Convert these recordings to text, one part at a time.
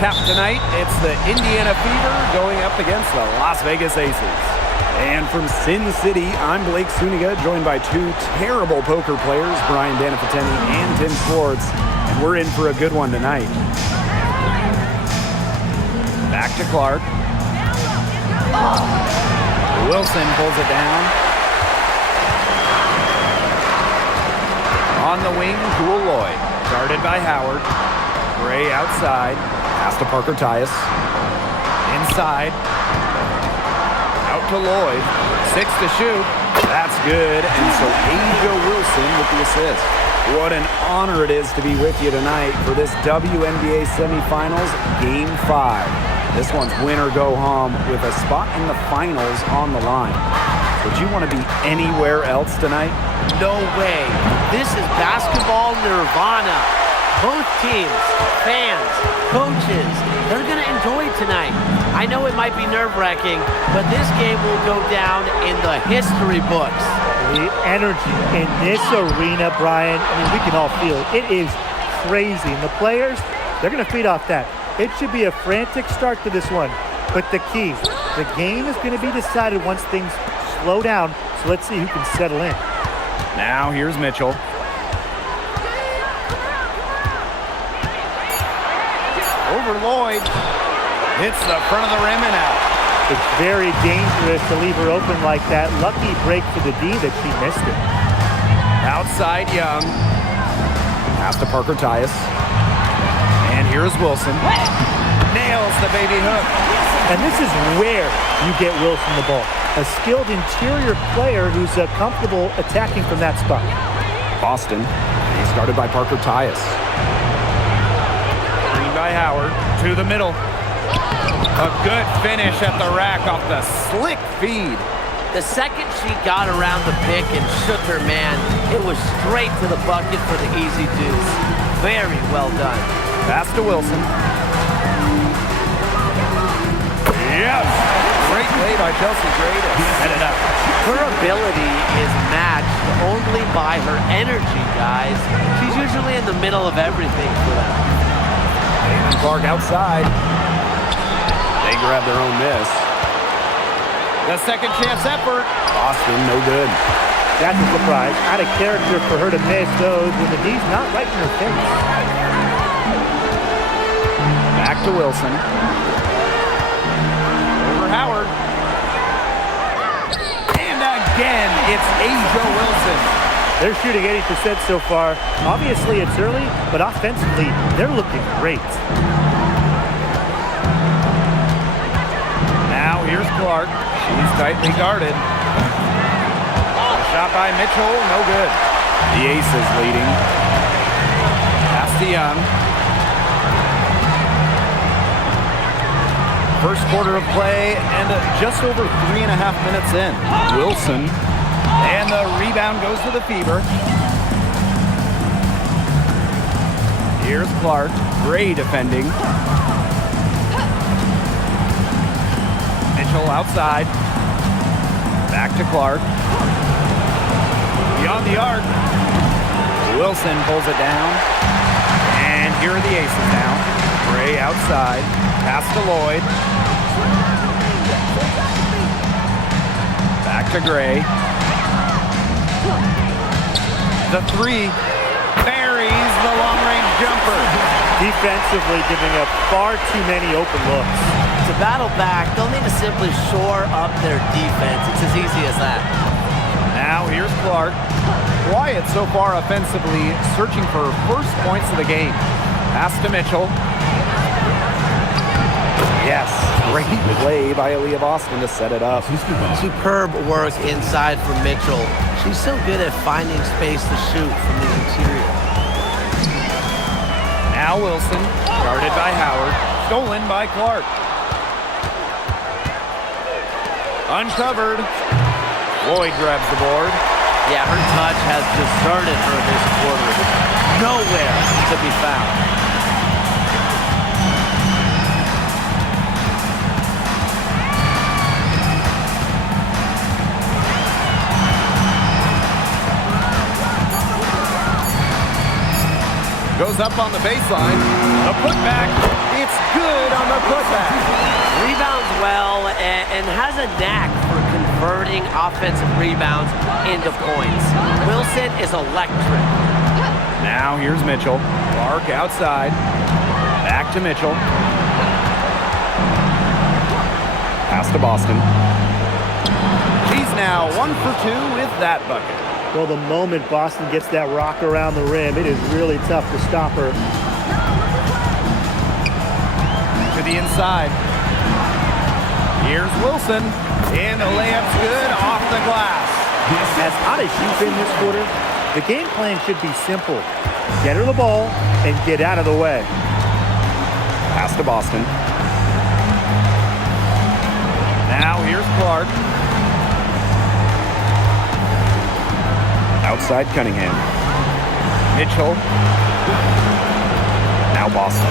tap tonight. It's the Indiana Fever going up against the Las Vegas Aces. And from Sin City, I'm Blake Suniga, joined by two terrible poker players, Brian Danafiteni and Tim Schwartz. And we're in for a good one tonight. Back to Clark. Wilson pulls it down. On the wing, Cool Lloyd. Guarded by Howard. Gray outside. Pass to Parker Tyus. Inside. Out to Lloyd. 6 to shoot. That's good. And so Asia Wilson with the assist. What an honor it is to be with you tonight for this WNBA semifinals, Game 5. This one's win or go home with a spot in the finals on the line. Would you want to be anywhere else tonight? No way. This is basketball nirvana. Both teams, fans, coaches, they're going to enjoy tonight. I know it might be nerve-wracking, but this game will go down in the history books. The energy in this arena, Brian, I mean, we can all feel it. It is crazy. And the players, they're going to feed off that. It should be a frantic start to this one. But the key, the game is going to be decided once things slow down. So let's see who can settle in. Now here's Mitchell. Over Lloyd. Hits the front of the rim and out. It's very dangerous to leave her open like that. Lucky break for the D that she missed it. Outside Young. Pass to Parker Tyus. And here's Wilson. Nails the baby hook. And this is where you get Wilson the ball. A skilled interior player who's comfortable attacking from that spot. Boston. He's guarded by Parker Tyus. Green by Howard. To the middle. A good finish at the rack off the slick feed. The second she got around the pick and shook her man, it was straight to the bucket for the easy deuce. Very well done. Pass to Wilson. Yes! Great play by Chelsea Gray to set it up. Her ability is matched only by her energy, guys. She's usually in the middle of everything for them. And Clark outside. They grab their own miss. The second chance effort. Boston, no good. That's a surprise. Out of character for her to miss those when the D's not right in her face. Back to Wilson. Over Howard. And again, it's Asia Wilson. They're shooting 80% so far. Obviously, it's early, but offensively, they're looking great. Now here's Clark. She's tightly guarded. A shot by Mitchell, no good. The Aces leading. Pass to Young. First quarter of play and just over 3.5 minutes in. Wilson. And the rebound goes to the Fever. Here's Clark. Gray defending. Mitchell outside. Back to Clark. Beyond the arc. Wilson pulls it down. And here are the Aces now. Gray outside. Pass to Lloyd. Back to Gray. The three buries the long-range jumper. Defensively giving up far too many open looks. To battle back, they'll need to simply shore up their defense. It's as easy as that. Now here's Clark. Quiet so far offensively, searching for first points of the game. Pass to Mitchell. Yes, great play by Aaliyah Boston to set it up. Superb work inside from Mitchell. She's so good at finding space to shoot from the interior. Now Wilson, guarded by Howard, stolen by Clark. Uncovered. Lloyd grabs the board. Yeah, her touch has deserted her this quarter. Nowhere to be found. Goes up on the baseline. A putback. It's good. the putback. Rebounds well and has a knack for converting offensive rebounds into points. Wilson is electric. Now here's Mitchell. Clark outside. Back to Mitchell. Pass to Boston. She's now 1 for 2 with that bucket. Well, the moment Boston gets that rock around the rim, it is really tough to stop her. To the inside. Here's Wilson. And the layup's good off the glass. As hot as she's been this quarter, the game plan should be simple. Get her the ball and get out of the way. Pass to Boston. Now here's Clark. Outside Cunningham. Mitchell. Now Boston.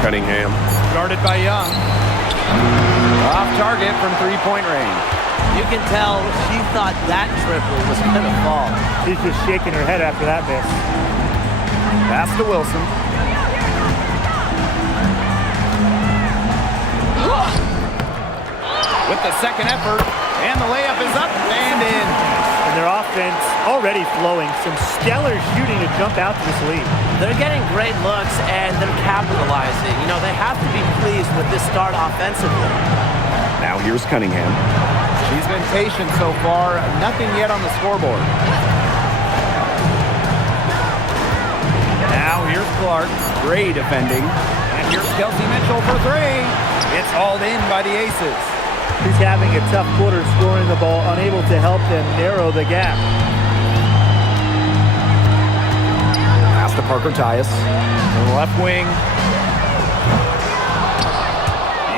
Cunningham. Guarded by Young. Off target from three-point range. You can tell she thought that triple was going to fall. She's just shaking her head after that miss. Pass to Wilson. With the second effort, and the layup is up and in. And their offense already flowing. Some stellar shooting to jump out to this lead. They're getting great looks, and they're capitalizing. You know, they have to be pleased with this start offensively. Now here's Cunningham. She's been patient so far. Nothing yet on the scoreboard. Now here's Clark. Great defending. And here's Kelsey Mitchell for three. It's hauled in by the Aces. She's having a tough quarter scoring the ball, unable to help them narrow the gap. Pass to Parker Tyus. The left wing.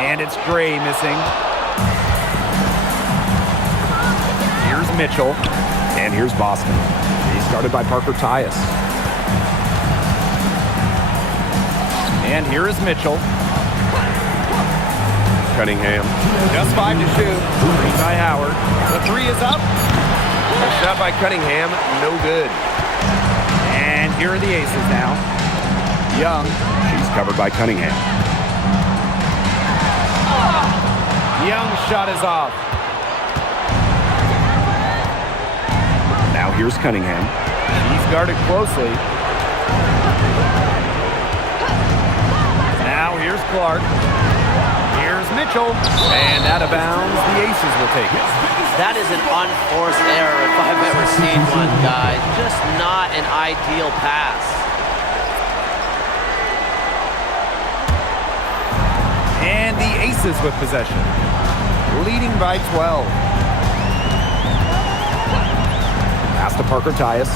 And it's Gray missing. Here's Mitchell. And here's Boston. He's guarded by Parker Tyus. And here is Mitchell. Cunningham. Just 5 to shoot. Screen by Howard. The three is up. A shot by Cunningham. No good. And here are the Aces now. Young. She's covered by Cunningham. Young's shot is off. Now here's Cunningham. She's guarded closely. Now here's Clark. Here's Mitchell. And out of bounds, the Aces will take it. That is an unforced error if I've ever seen one, guys. Just not an ideal pass. And the Aces with possession. Leading by 12. Pass to Parker Tyus.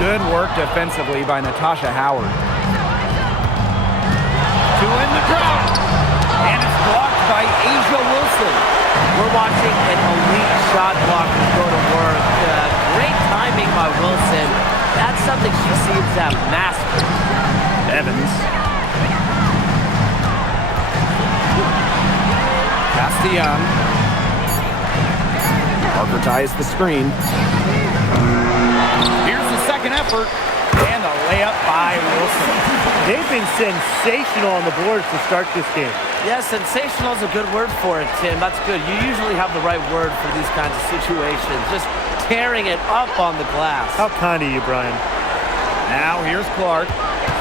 Good work defensively by Natasha Howard. To end the drought. And it's blocked by Asia Wilson. We're watching an elite shot blocker go to work. Great timing by Wilson. That's something she seems to have mastered. Evans. Pass to Young. Parker ties the screen. Here's the second effort. And the layup by Wilson. They've been sensational on the boards to start this game. Yeah, sensational is a good word for it, Tim. That's good. You usually have the right word for these kinds of situations. Just tearing it up on the glass. How kind of you, Brian. Now here's Clark.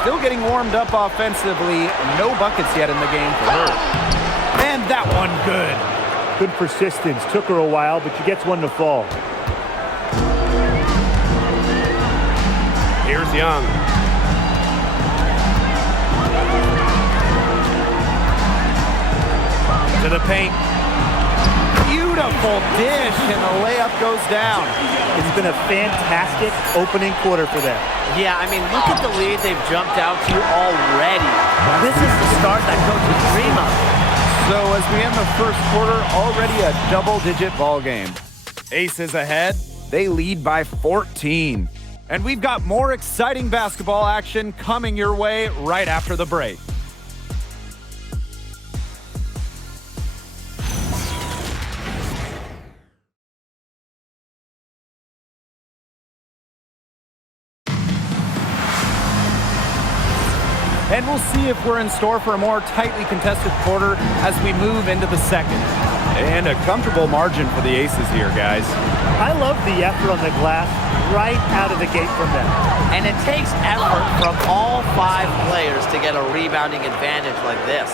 Still getting warmed up offensively. No buckets yet in the game for her. And that one good. Good persistence. Took her a while, but she gets one to fall. Here's Young. To the paint. Beautiful dish, and the layup goes down. It's been a fantastic opening quarter for them. Yeah, I mean, look at the lead they've jumped out to already. This is the start that coaches dream of. So as we end the first quarter, already a double-digit ball game. Aces ahead. They lead by 14. And we've got more exciting basketball action coming your way right after the break. And we'll see if we're in store for a more tightly contested quarter as we move into the second. And a comfortable margin for the Aces here, guys. I love the effort on the glass right out of the gate from them. And it takes effort from all 5 players to get a rebounding advantage like this.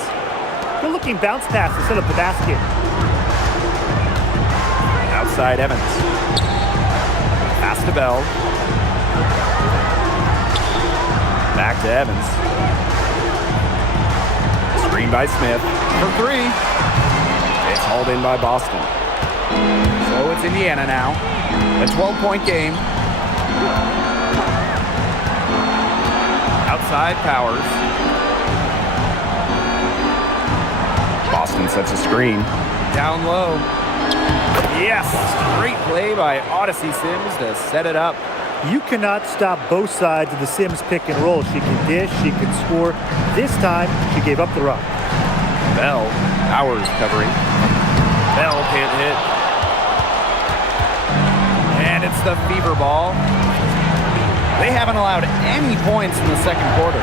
Good looking bounce pass to set up the basket. Outside Evans. Pass to Bell. Back to Evans. Screen by Smith for 3. It's hauled in by Boston. So it's Indiana now. A 12-point game. Outside Powers. Boston sets a screen. Down low. Yes! Great play by Odyssey Sims to set it up. You cannot stop both sides of the Sims pick and roll. She can dish, she can score. This time, she gave up the rock. Bell, Powers covering. Bell can't hit. And it's the Fever ball. They haven't allowed any points in the second quarter.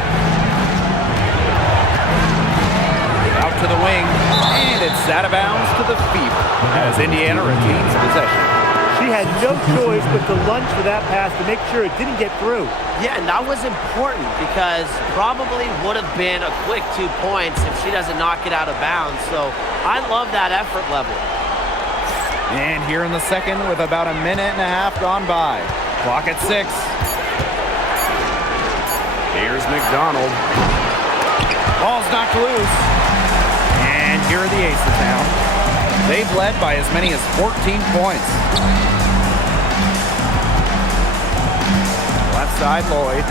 Out to the wing, and it's out of bounds to the Fever as Indiana retains possession. She had no choice but to lunge for that pass to make sure it didn't get through. Yeah, and that was important because probably would have been a quick 2 points if she doesn't knock it out of bounds. So I love that effort level. And here in the second with about a minute and a half gone by. Clock at 6. Here's McDonald. Ball's knocked loose. And here are the Aces now. They've led by as many as 14 points. Left side, Lloyd.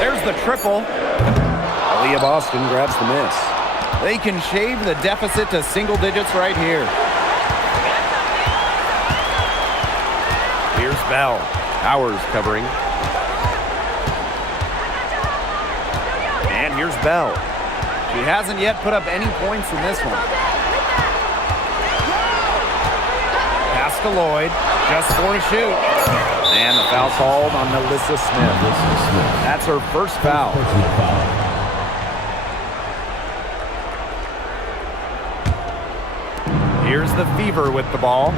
There's the triple. Aaliyah Boston grabs the miss. They can shave the deficit to single digits right here. Here's Bell. Powers covering. And here's Bell. She hasn't yet put up any points in this one. Pass to Lloyd. Just 4 to shoot. And the foul called on Melissa Smith. That's her first foul. Here's the Fever with the ball.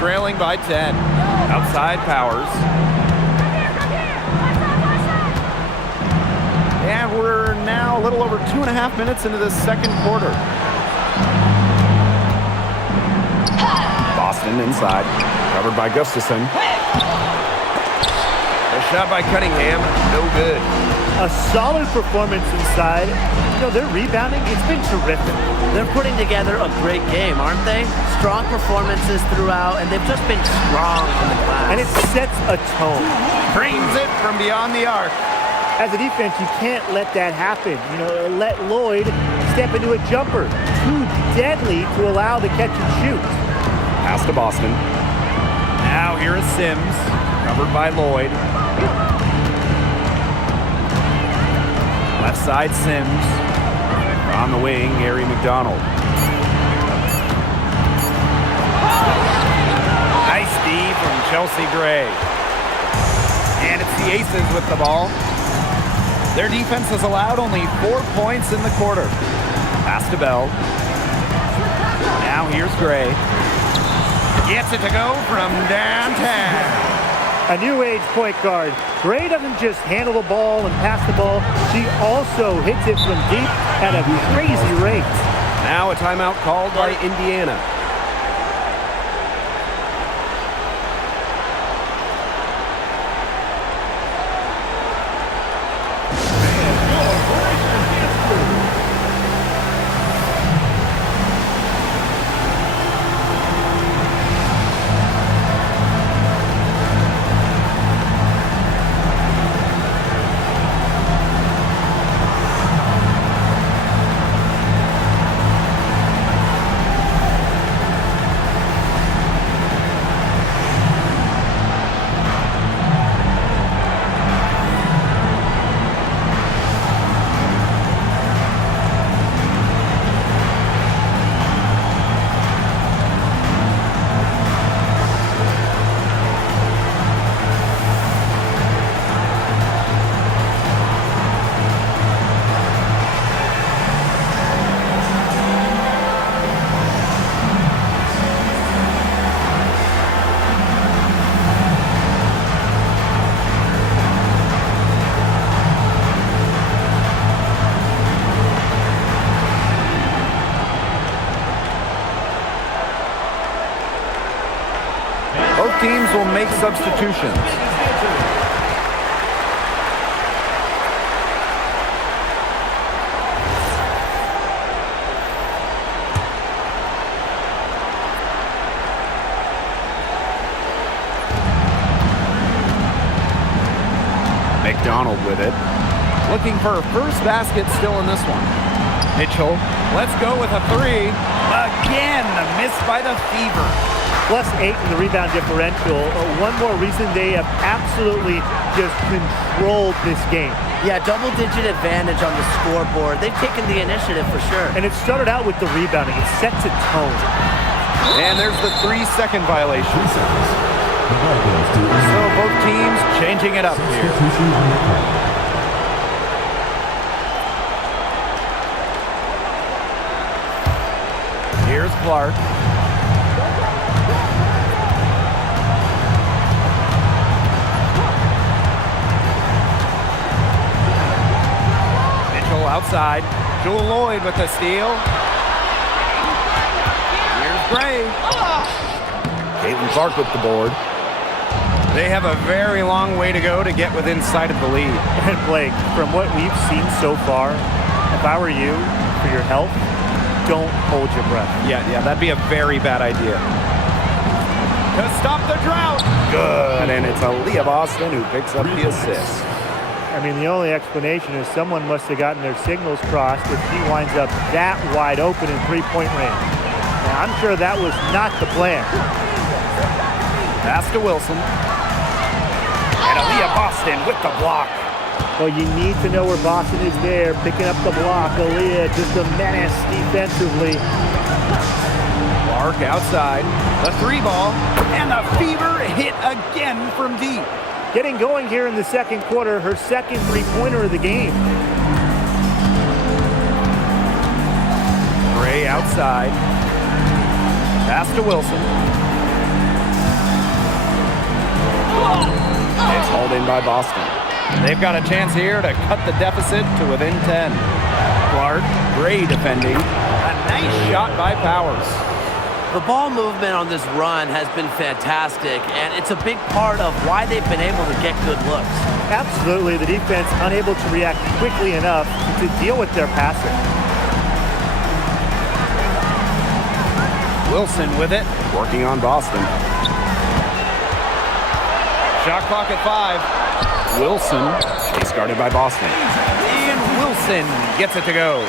Trailing by 10. Outside Powers. And we're now a little over 2.5 minutes into this second quarter. Boston inside. Covered by Gustafson. A shot by Cunningham. No good. A solid performance inside. You know, their rebounding, it's been terrific. They're putting together a great game, aren't they? Strong performances throughout, and they've just been strong on the glass. And it sets a tone. Brings it from beyond the arc. As a defense, you can't let that happen. You know, let Lloyd step into a jumper. Too deadly to allow the catch and shoot. Pass to Boston. Now here is Sims, covered by Lloyd. Left side Sims. On the wing, Gary McDonald. Nice D from Chelsea Gray. And it's the Aces with the ball. Their defense has allowed only 4 points in the quarter. Pass to Bell. Now here's Gray. Gets it to go from downtown. A new age point guard. Gray doesn't just handle the ball and pass the ball. She also hits it from deep at a crazy rate. Now a timeout called by Indiana. Both teams will make substitutions. McDonald with it. Looking for a first basket still in this one. Mitchell, let's go with a three. Again, missed by the Fever. +8 in the rebound differential. One more reason they have absolutely just controlled this game. Yeah, double-digit advantage on the scoreboard. They've taken the initiative for sure. And it started out with the rebounding. It sets a tone. And there's the 3-second violation. So both teams changing it up here. Here's Clark. Mitchell outside. Jewel Lloyd with the steal. Here's Gray. Caitlin Clark with the board. They have a very long way to go to get within sight of the lead. And Blake, from what we've seen so far, if I were you, for your health, don't hold your breath. Yeah, that'd be a very bad idea. To stop the drought. Good, and it's Aaliyah Boston who picks up the assist. I mean, the only explanation is someone must have gotten their signals crossed if he winds up that wide open in three-point range. Now, I'm sure that was not the plan. Pass to Wilson. And Aaliyah Boston with the block. Well, you need to know where Boston is there, picking up the block. Aaliyah just a menace defensively. Clark outside. The three ball. And the Fever hit again from deep. Getting going here in the second quarter, her second three-pointer of the game. Gray outside. Pass to Wilson. It's hauled in by Boston. They've got a chance here to cut the deficit to within 10. Clark, Gray defending. A nice shot by Powers. The ball movement on this run has been fantastic, and it's a big part of why they've been able to get good looks. Absolutely, the defense unable to react quickly enough to deal with their passing. Wilson with it, working on Boston. Shot clock at 5. Wilson, she's guarded by Boston. And Wilson gets it to go.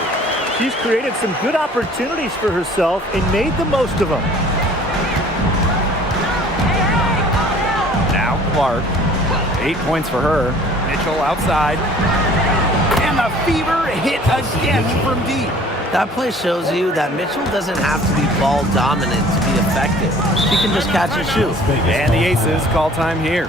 She's created some good opportunities for herself and made the most of them. Now Clark, 8 points for her. Mitchell outside. And the Fever hit again from deep. That play shows you that Mitchell doesn't have to be ball dominant to be effective. She can just catch and shoot. And the Aces call time here.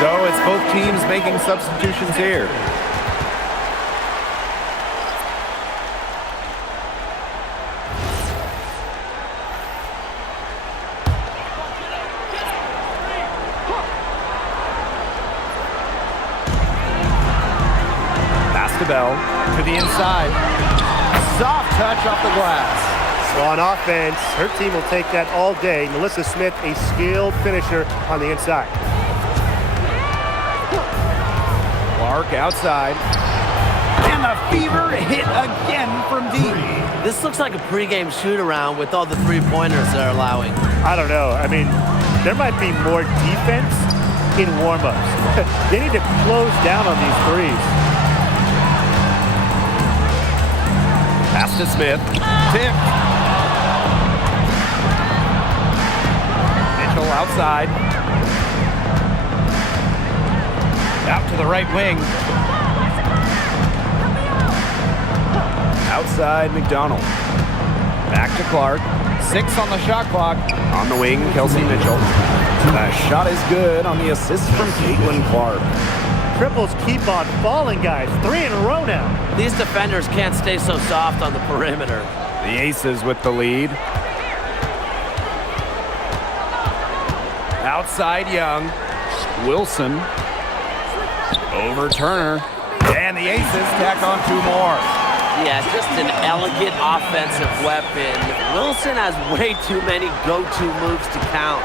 So it's both teams making substitutions here. Pass to Bell to the inside. Soft touch off the glass. So on offense, her team will take that all day. Melissa Smith, a skilled finisher on the inside. Clark outside. And the fever hit again from deep. This looks like a pregame shoot-around with all the three-pointers they're allowing. I don't know. I mean, there might be more defense in warm-ups. They need to close down on these threes. Pass to Smith. Tipped. Mitchell outside. Out to the right wing. Outside McDonald. Back to Clark. 6 on the shot clock. On the wing, Kelsey Mitchell. The shot is good on the assist from Caitlin Clark. Triples keep on falling, guys. 3 in a row now. These defenders can't stay so soft on the perimeter. The Aces with the lead. Outside Young. Wilson. Over Turner. And the Aces tack on 2 more. Yeah, just an elegant offensive weapon. Wilson has way too many go-to moves to count.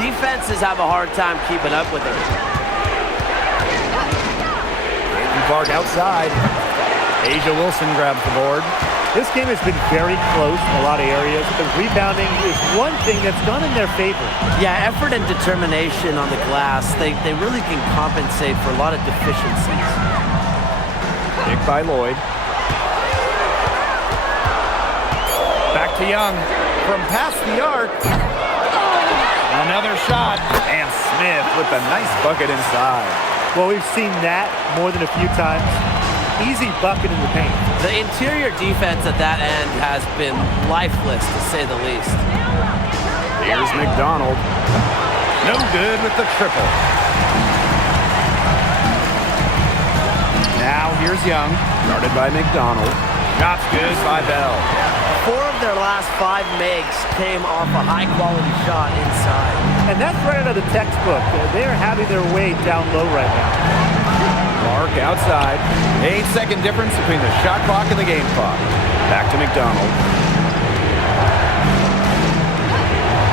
Defenses have a hard time keeping up with her. Caitlin Clark outside. Asia Wilson grabs the board. This game has been very close in a lot of areas, but rebounding is one thing that's gone in their favor. Yeah, effort and determination on the glass, they really can compensate for a lot of deficiencies. Kick by Lloyd. Back to Young. From past the arc. Another shot. And Smith with a nice bucket inside. Well, we've seen that more than a few times. Easy bucket in the paint. The interior defense at that end has been lifeless, to say the least. Here's McDonald. No good with the triple. Now here's Young. Guarded by McDonald. Shots good by Bell. 4 of their last 5 makes came off a high-quality shot inside. And that's right out of the textbook. They're having their way down low right now. Clark outside. 8-second difference between the shot clock and the game clock. Back to McDonald.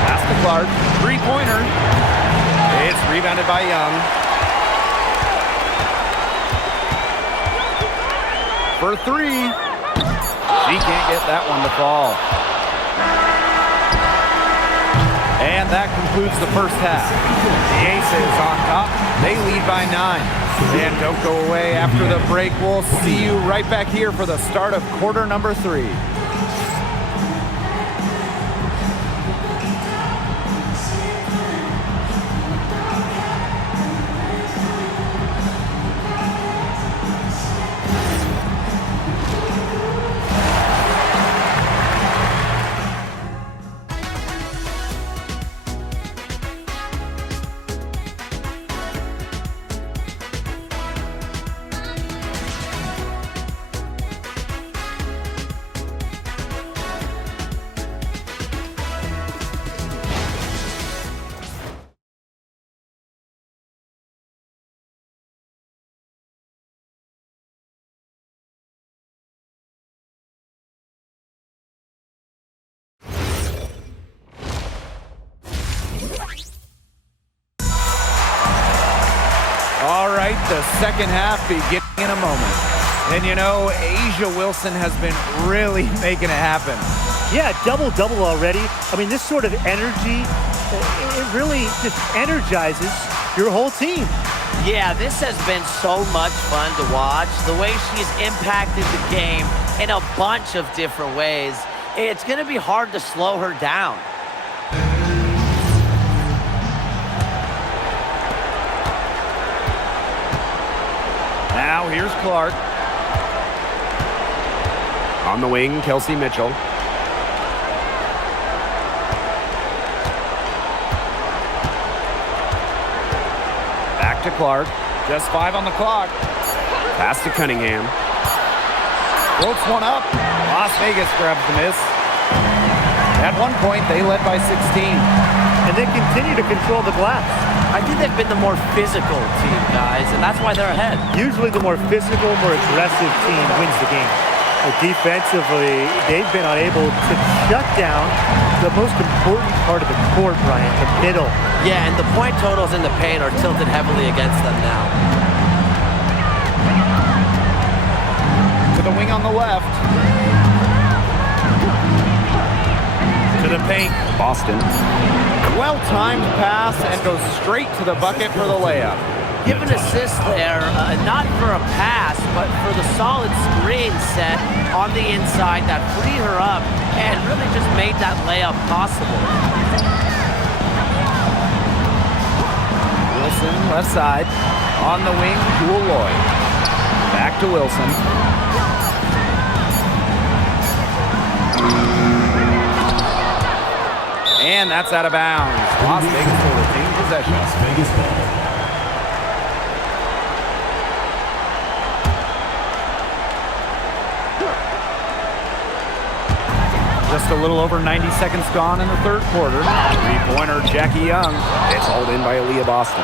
Pass to Clark. Three-pointer. It's rebounded by Young. For 3. She can't get that one to fall. And that concludes the first half. The Aces on top. They lead by 9. And don't go away after the break. We'll see you right back here for the start of quarter number 3. All right, the second half beginning in a moment. And you know, Asia Wilson has been really making it happen. Yeah, double-double already. I mean, this sort of energy, it really just energizes your whole team. Yeah, this has been so much fun to watch. The way she's impacted the game in a bunch of different ways. It's going to be hard to slow her down. Now here's Clark. On the wing, Kelsey Mitchell. Back to Clark. Just 5 on the clock. Pass to Cunningham. Floats one up. Las Vegas grabs the miss. At one point, they led by 16. And they continue to control the glass. I think they've been the more physical team, guys, and that's why they're ahead. Usually the more physical, more aggressive team wins the game. But defensively, they've been unable to shut down the most important part of the court, Brian, the middle. Yeah, and the point totals in the paint are tilted heavily against them now. To the wing on the left. To the paint. Boston. Well-timed pass and goes straight to the bucket for the layup. Give an assist there, not for a pass, but for the solid screen set on the inside that freed her up and really just made that layup possible. Wilson, left side. On the wing, Jewel Lloyd. Back to Wilson. And that's out of bounds. Las Vegas will retain possession. Las Vegas ball. Just a little over 90 seconds gone in the third quarter. Three-pointer, Jackie Young. It's hauled in by Aaliyah Boston.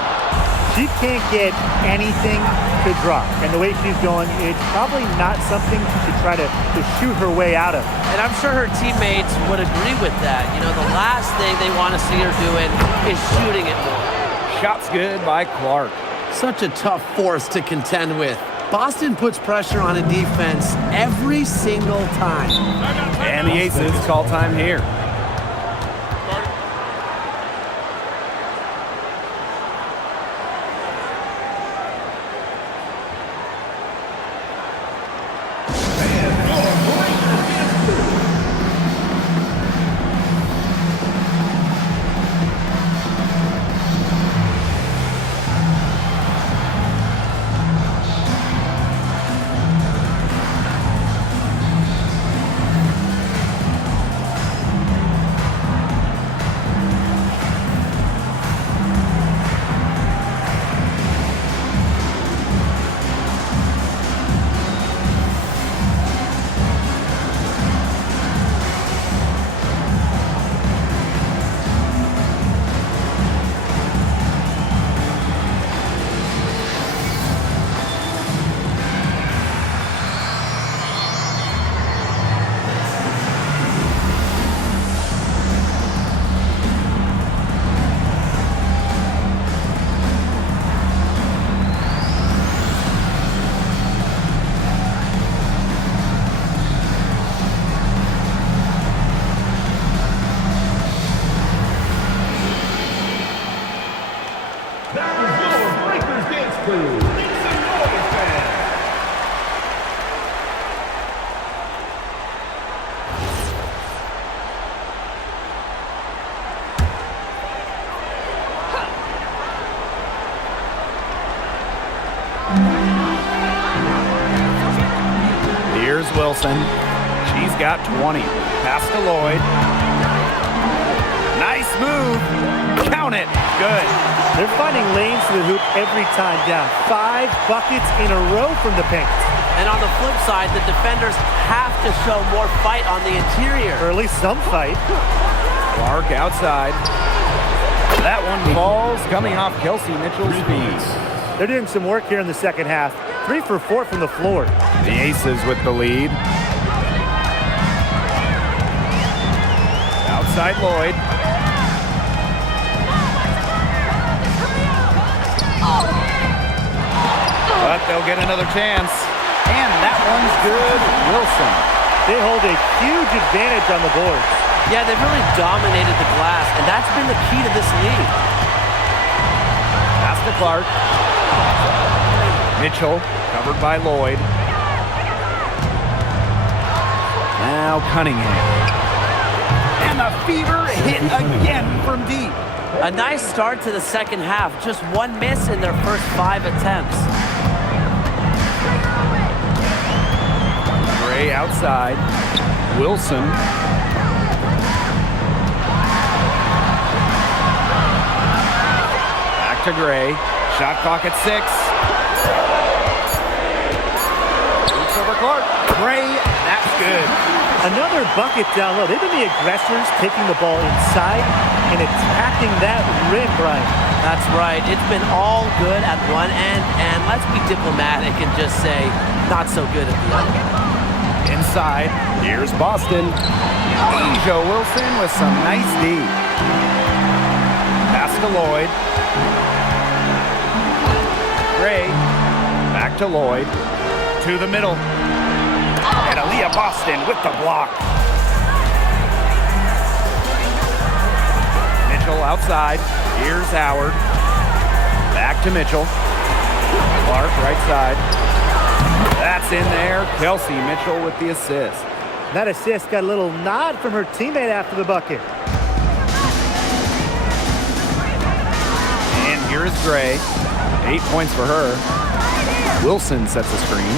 She can't get anything to drop. And the way she's going, it's probably not something to try to shoot her way out of. And I'm sure her teammates would agree with that. You know, the last thing they want to see her doing is shooting it more. Shots good by Clark. Such a tough force to contend with. Boston puts pressure on a defense every single time. And the Aces call time here. Here's Wilson. She's got 20. Pass to Lloyd. Nice move. Count it. Good. They're finding lanes to the hoop every time down. 5 buckets in a row from the paint. And on the flip side, the defenders have to show more fight on the interior. Or at least some fight. Clark outside. That one falls coming off Kelsey Mitchell's feet. They're doing some work here in the second half. 3 for 4 from the floor. The Aces with the lead. Outside Lloyd. But they'll get another chance. And that one's good. Wilson. They hold a huge advantage on the boards. Yeah, they've really dominated the glass, and that's been the key to this lead. Pass to Clark. Mitchell, covered by Lloyd. Now Cunningham. And the fever hit again from deep. A nice start to the second half. Just one miss in their first 5 attempts. Gray outside. Wilson. Back to Gray. Shot clock at 6. Shoots over Clark. Gray, that's good. Another bucket down low. They've been the aggressors, taking the ball inside and attacking that rim, Brian. That's right. It's been all good at one end, and let's be diplomatic and just say not so good at the other. Inside, here's Boston. Asia Wilson with some nice D. Pass to Lloyd. Gray, back to Lloyd. To the middle. And Aaliyah Boston with the block. Mitchell outside. Here's Howard. Back to Mitchell. Clark right side. That's in there. Kelsey Mitchell with the assist. That assist got a little nod from her teammate after the bucket. And here is Gray. 8 points for her. Wilson sets the screen.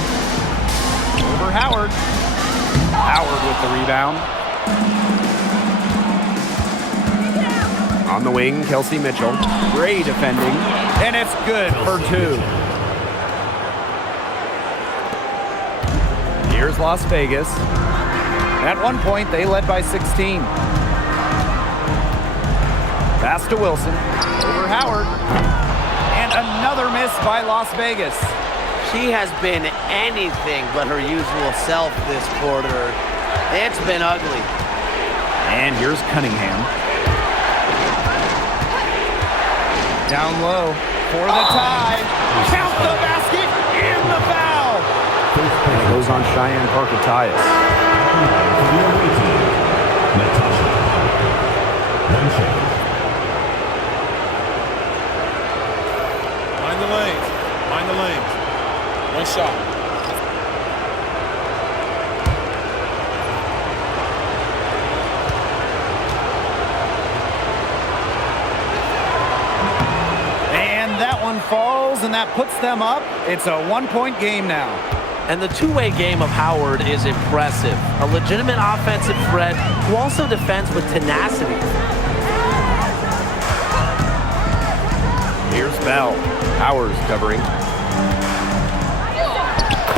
Over Howard. Howard with the rebound. On the wing, Kelsey Mitchell. Gray defending. And it's good for 2. Here's Las Vegas. At one point, they led by 16. Pass to Wilson. Over Howard. And another miss by Las Vegas. She has been anything but her usual self this quarter. It's been ugly. And here's Cunningham. Down low for the tie. Count the basket in the foul. And it goes on Cheyenne Parker-Tyus. Mind the lanes. Mind the lanes. One shot. And that one falls, and that puts them up. It's a 1-point game now. And the two-way game of Howard is impressive. A legitimate offensive threat who also defends with tenacity. Here's Bell. Howard's covering.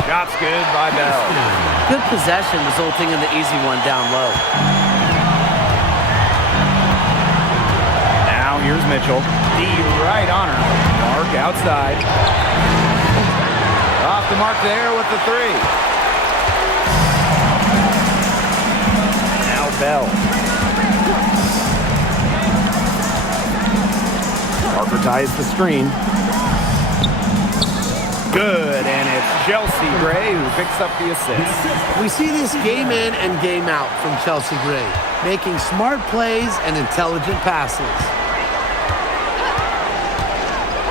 Shot's good by Bell. Good possession resulting in the easy one down low. Now here's Mitchell. D right on her. Mark outside. Off the mark there with the 3. Now Bell. Parker ties the screen. Good, and it's Chelsea Gray who picks up the assist. We see this game in and game out from Chelsea Gray, making smart plays and intelligent passes.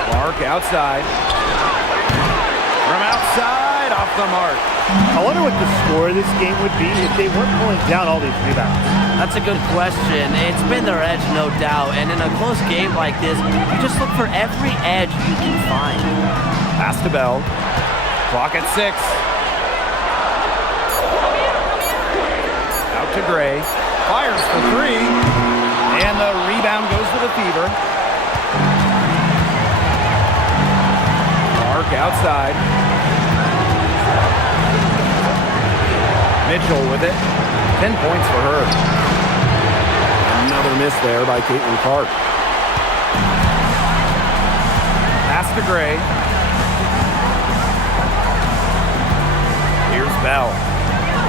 Clark outside. From outside, off the mark. I wonder what the score of this game would be if they weren't pulling down all these rebounds. That's a good question. It's been their edge, no doubt. And in a close game like this, you just look for every edge you can find. Pass to Bell. Clock at 6. Out to Gray. Fires for 3. And the rebound goes to the Fever. Clark outside. Mitchell with it. 10 points for her. Another miss there by Caitlin Clark. Pass to Gray. Here's Bell.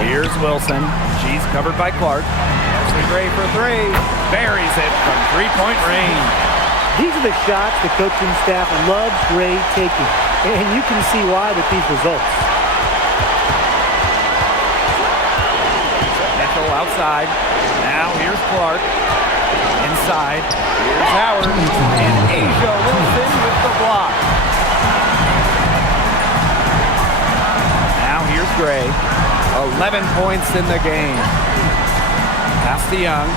Here's Wilson. She's covered by Clark. Leslie Gray for 3. Buries it from 3-point range. These are the shots the coaching staff loves Gray taking. And you can see why with these results. Mitchell outside. Now here's Clark. Inside. Here's Howard. And Asia Wilson with the block. Now here's Gray. 11 points in the game. Pass to Young.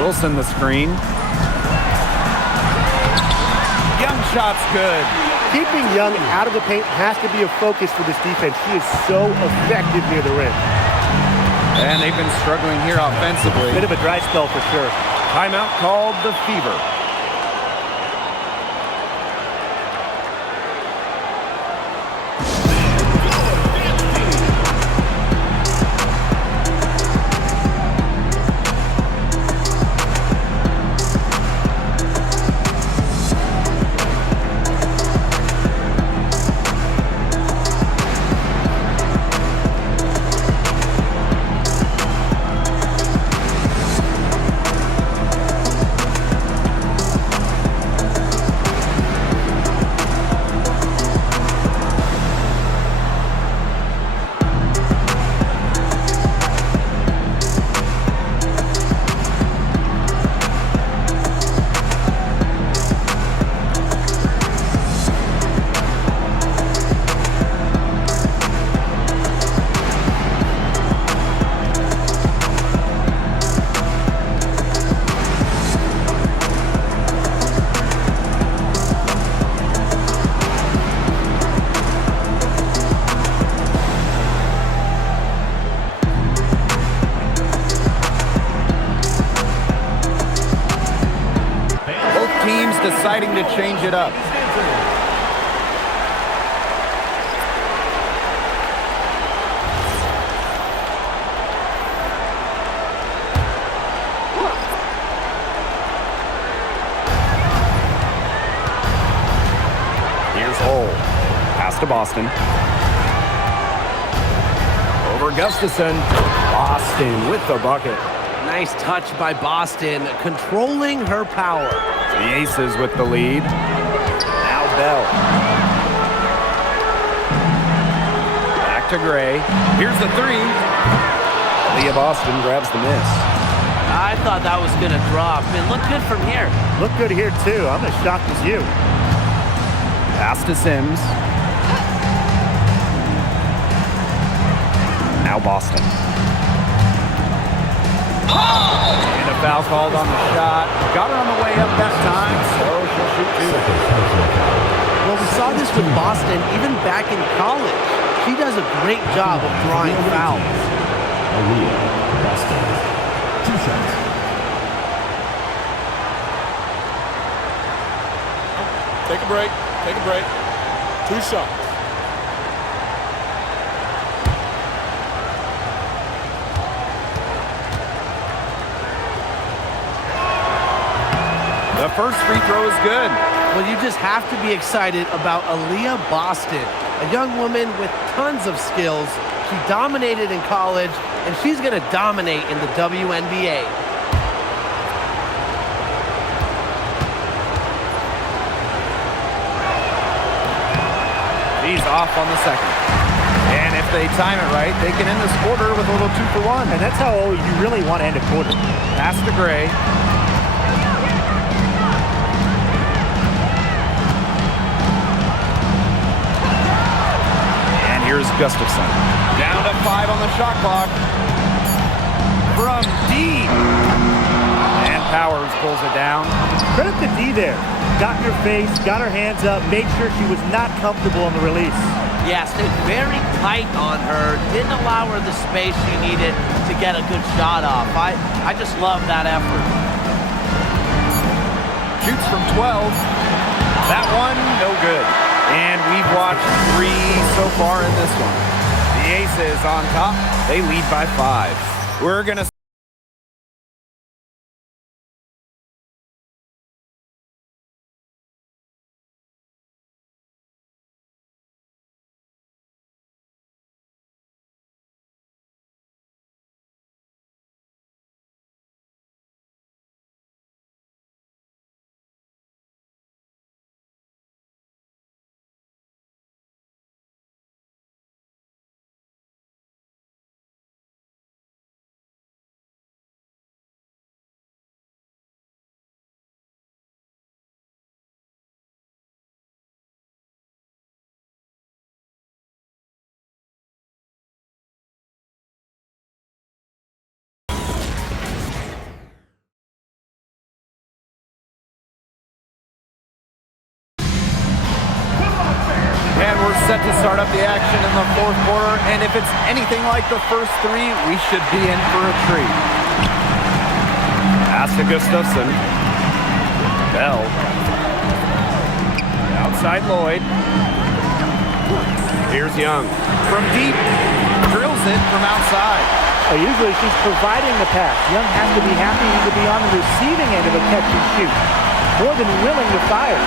Wilson the screen. Young shot's good. Keeping Young out of the paint has to be a focus for this defense. She is so effective near the rim. And they've been struggling here offensively. Bit of a dry spell for sure. Timeout called the Fever. deciding to change it up. Here's Hull. Pass to Boston. Over Gustafson. Boston with the bucket. Nice touch by Boston, controlling her power. The Aces with the lead. Now Bell. Back to Gray. Here's the three. Leah Boston grabs the miss. I thought that was going to drop. It looked good from here. Look good here, too. I'm as shocked as you. Pass to Sims. Now Boston. And a foul called on the shot. Got her on the way up that time, so she'll shoot two. Well, we saw this with Boston even back in college. She does a great job of drawing fouls. Boston. 2 shots. Take a break. Take a break. 2 shots. The first free throw is good. Well, you just have to be excited about Aaliyah Boston, a young woman with tons of skills. She dominated in college, and she's going to dominate in the WNBA. He's off on the second. And if they time it right, they can end this quarter with a little 2-for-1. And that's how you really want to end a quarter. Pass to Gray. And here's Gustafson. Down to 5 on the shot clock. From deep. And Powers pulls it down. Credit to D there. Got in her face, got her hands up, made sure she was not comfortable on the release. Yeah, stayed very tight on her. Didn't allow her the space she needed to get a good shot off. I just love that effort. Shoots from 12. That one, no good. And we've watched 3 so far in this one. The Aces on top. They lead by 5. We're going to set to start up the action in the 4th quarter, and if it's anything like the first 3, we should be in for a treat. Pass to Gustafson. Bell. Outside Lloyd. Here's Young. From deep, drills it from outside. Usually she's providing the pass. Young has to be happy to be on the receiving end of a catch and shoot. More than willing to fire.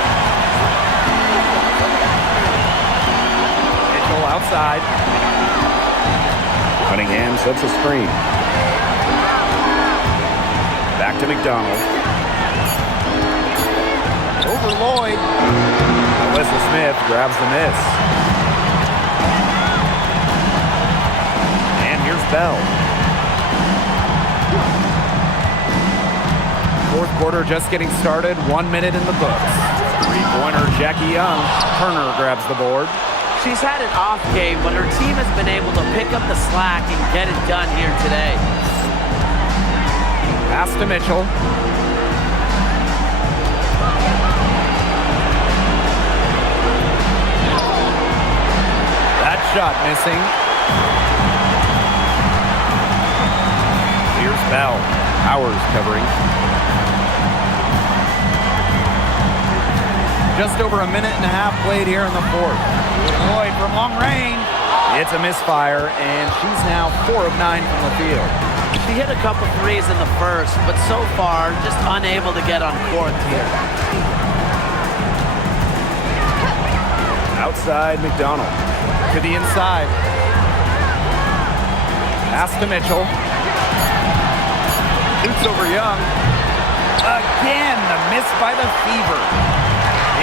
Outside. Cunningham sets a screen. Back to McDonald. Over Lloyd. Alyssa Smith grabs the miss. And here's Bell. 4th quarter just getting started. 1 minute in the books. 3-pointer Jackie Young. Turner grabs the board. She's had an off game, but her team has been able to pick up the slack and get it done here today. Pass to Mitchell. That shot missing. Here's Bell. Powers covering. Just over a minute and a half played here in the fourth. Lloyd from long range. It's a misfire, and she's now 4 of 9 from the field. She hit a couple threes in the first, but so far, just unable to get on court here. Outside McDonald. To the inside. Pass to Mitchell. Shoots over Young. Again, the miss by the Fever.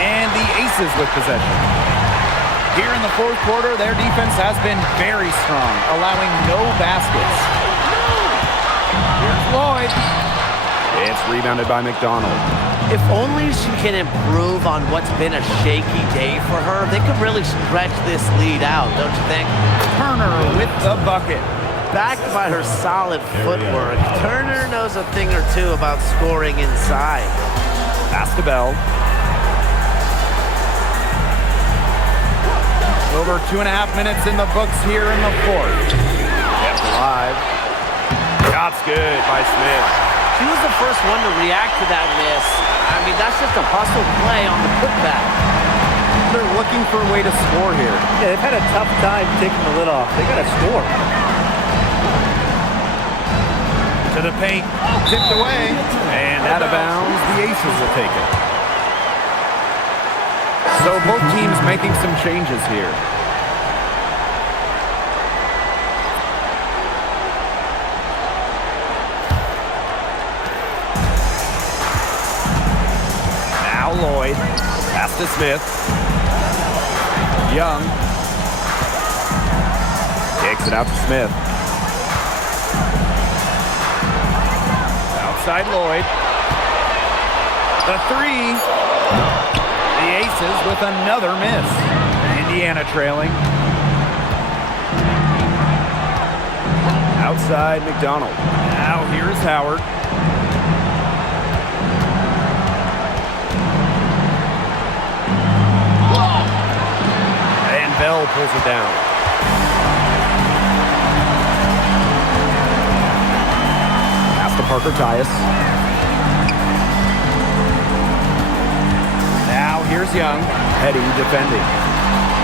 And the Aces with possession. Here in the fourth quarter, their defense has been very strong, allowing no baskets. Here's Lloyd. It's rebounded by McDonald. If only she can improve on what's been a shaky day for her, they could really stretch this lead out, don't you think? Turner with the bucket. Backed by her solid footwork, Turner knows a thing or two about scoring inside. Pass to Bell. Over 2.5 minutes in the books here in the fourth. Kept alive. Shot's good by Smith. She was the first one to react to that miss. I mean, that's just a hustle play on the putback. They're looking for a way to score here. Yeah, they've had a tough time taking the lid off. They got to score. To the paint, tipped away, and out of bounds, the Aces will take it. So both teams making some changes here. Now Lloyd, pass to Smith. Young. Kicks it out to Smith. Outside Lloyd. The three. The Aces with another miss. Indiana trailing. Outside McDonald. Now here's Howard. And Bell pulls it down. Pass to Parker Tyus. Now here's Young. Petty defending.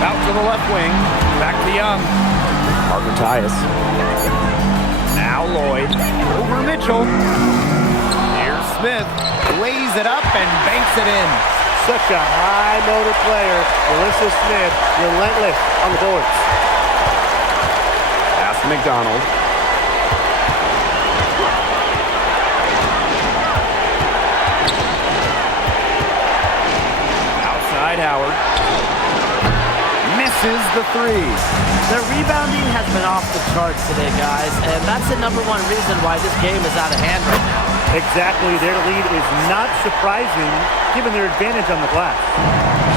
Out to the left wing. Back to Young. Parker Tyus. Now Lloyd. Over Mitchell. Here's Smith. Lays it up and banks it in. Such a high-motor player. Alyssa Smith, relentless on the boards. Pass to McDonald. Outside Howard. Misses the three. Their rebounding has been off the charts today, guys, and that's the #1 reason why this game is out of hand right now. Exactly. Their lead is not surprising given their advantage on the glass.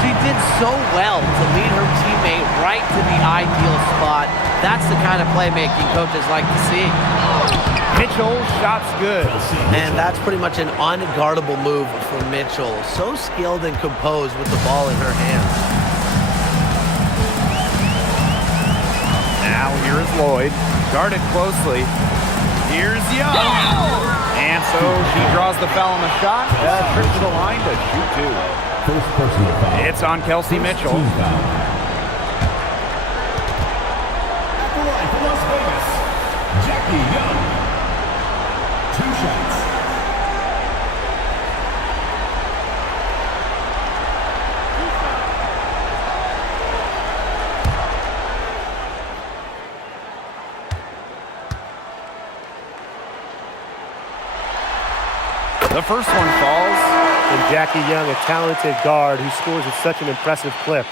She did so well to lead her teammate right to the ideal spot. That's the kind of playmaking coaches like to see. Mitchell, shot's good. And that's pretty much an unguardable move for Mitchell. So skilled and composed with the ball in her hands. Now here is Lloyd, guarded closely. Here's Young. And so she draws the foul on the shot. Trip to the line to shoot two. First personal foul. It's on Kelsey Mitchell. Team foul. At the line for Las Vegas, Jackie Young. 2 shots. The first one falls. And Jackie Young, a talented guard who scores at such an impressive clip.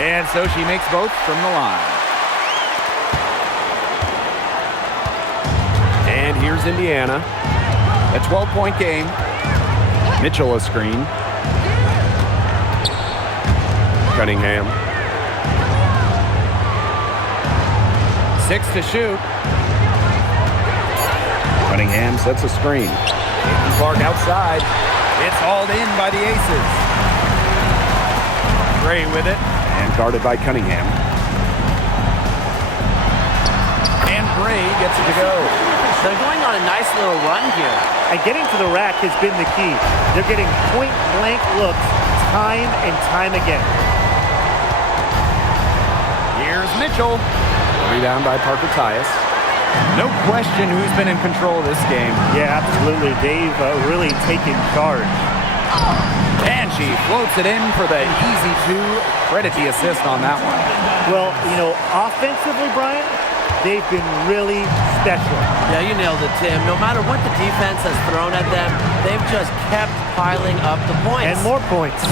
And so she makes both from the line. And here's Indiana. A 12-point game. Mitchell a screen. Cunningham. 6 to shoot. Cunningham sets a screen. Caitlin Clark outside. It's hauled in by the Aces. Gray with it. And guarded by Cunningham. And Gray gets it to go. They're going on a nice little run here. And getting to the rack has been the key. They're getting point-blank looks time and time again. Here's Mitchell. Rebound by Parker Tyus. No question who's been in control of this game. Yeah, absolutely. They've really taken charge. And she floats it in for the easy two. Credit the assist on that one. Well, you know, offensively, Brian, they've been really special. Yeah, you nailed it, Tim. No matter what the defense has thrown at them, they've just kept piling up the points. And more points.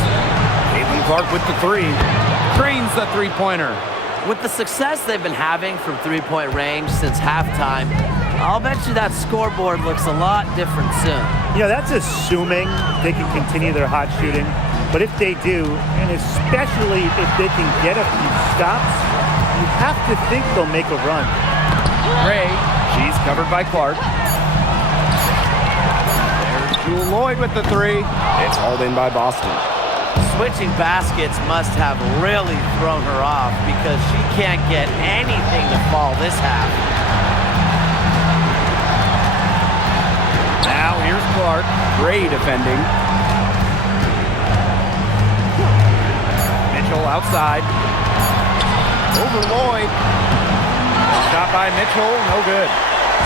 Caitlin Clark with the three. Cranes the three-pointer. With the success they've been having from three-point range since halftime, I'll bet you that scoreboard looks a lot different soon. You know, that's assuming they can continue their hot shooting. But if they do, and especially if they can get a few stops, you have to think they'll make a run. Gray, she's covered by Clark. There's Jewel Lloyd with the three. It's hauled in by Boston. Switching baskets must have really thrown her off because she can't get anything to fall this half. Now here's Clark. Gray defending. Mitchell outside. Over Lloyd. Shot by Mitchell, no good.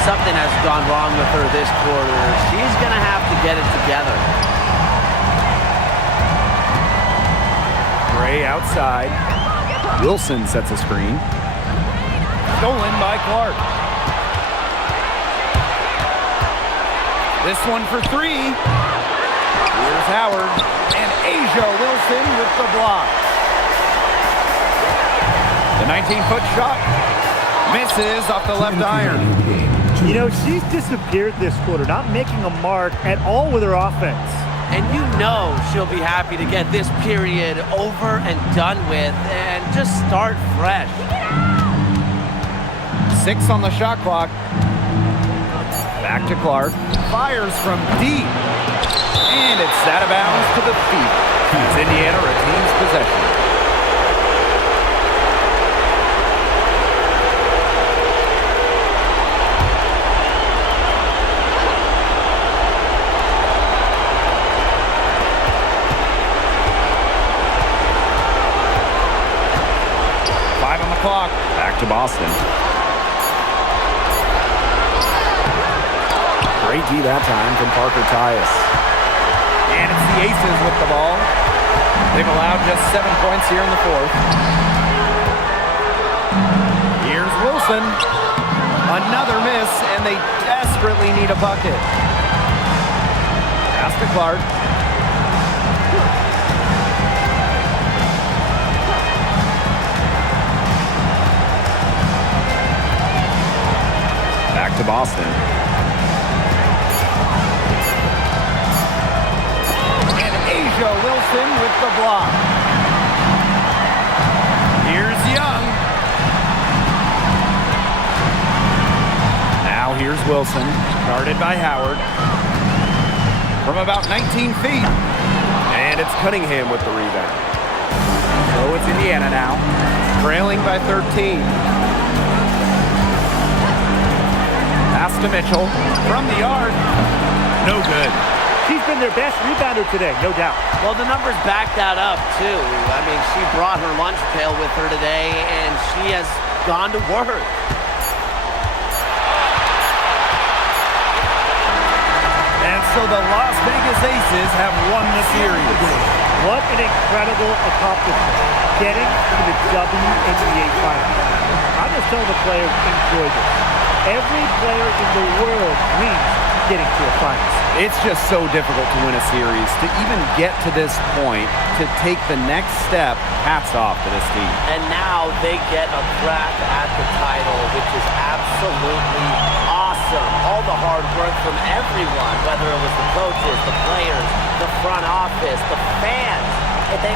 Something has gone wrong with her this quarter. She's going to have to get it together. Gray outside. Wilson sets a screen. Stolen by Clark. This one for three. Here's Howard. And Asia Wilson with the block. The 19-foot shot misses off the left iron. You know, she's disappeared this quarter, not making a mark at all with her offense. And you know she'll be happy to get this period over and done with and just start fresh. 6 on the shot clock. Back to Clark. Fires from deep. And it's out of bounds to the feet. As Indiana retains possession. Clock. Back to Boston. Great D that time from Parker Tyus. And it's the Aces with the ball. They've allowed just 7 points here in the fourth. Here's Wilson. Another miss, and they desperately need a bucket. Pass to Clark. To Boston. And Asia Wilson with the block. Here's Young. Now here's Wilson, guarded by Howard. From about 19 feet. And it's Cunningham with the rebound. So it's Indiana now, trailing by 13. Pass to Mitchell from the yard. No good. She's been their best rebounder today, no doubt. Well, the numbers back that up, too. I mean, she brought her lunch pail with her today, and she has gone to work. And so the Las Vegas Aces have won the series. What an incredible accomplishment. Getting to the WNBA Finals. I'm just telling the players, enjoy this. Every player in the world dreams getting to a finals. It's just so difficult to win a series. To even get to this point, to take the next step, hats off to this team. And now they get a crack at the title, which is absolutely awesome. All the hard work from everyone, whether it was the coaches, the players, the front office, the fans. They